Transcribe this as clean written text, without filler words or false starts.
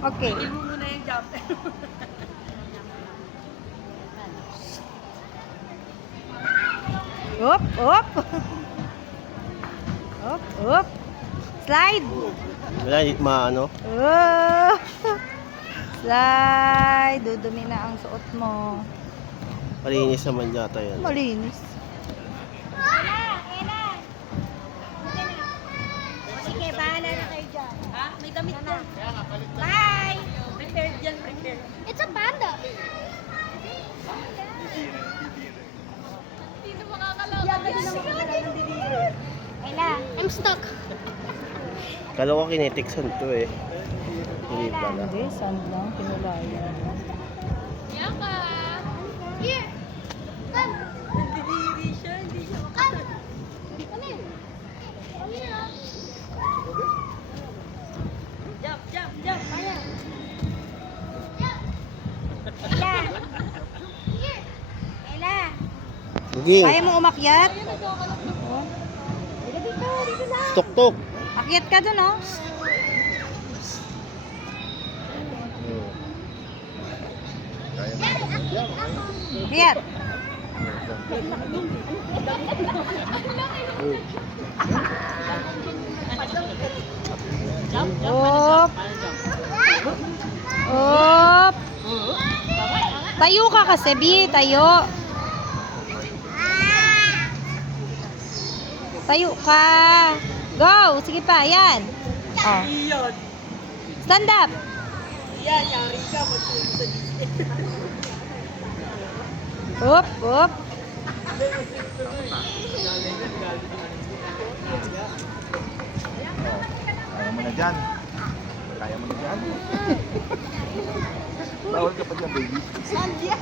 Okay. Tigil mo muna yung jump. Up, up. Up, up. Slide. Wala, maano. Oh. Slide. Dudumi na ang suot mo. Malinis naman yata yan. Malinis. Sige, bahala na kayo dyan. Ha? May damit na. Bye! Prepared yan, prepared. It's a panda. Ella, I'm stuck. Kala ko kinetiksan to eh. Hindi pala. Hindi, sand lang. Pinulayan. Yaka! Here! Come! Nandidiri siya, hindi siya Come! Come here! Come here, ah. Jump, jump, jump. Kaya. Ella! Here! Ella! Hindi. Kaya mo umakyat? Oh. Dito na! Tuk-tuk. Akyat ka dun, oh. Akyat. Jump, jump. Up. Paano jump? Up. Tayo ka kasi, Bi. Tayo. Tayo ka. Go. Sige pa. Yan. Oh. Iyon. Stand up. Yan, yari ka. Magsulit sa Disney. Up. Up. Kaya mo na dyan. Kaya mo na dyan. Bawal ka pa dyan, baby. Saan yan?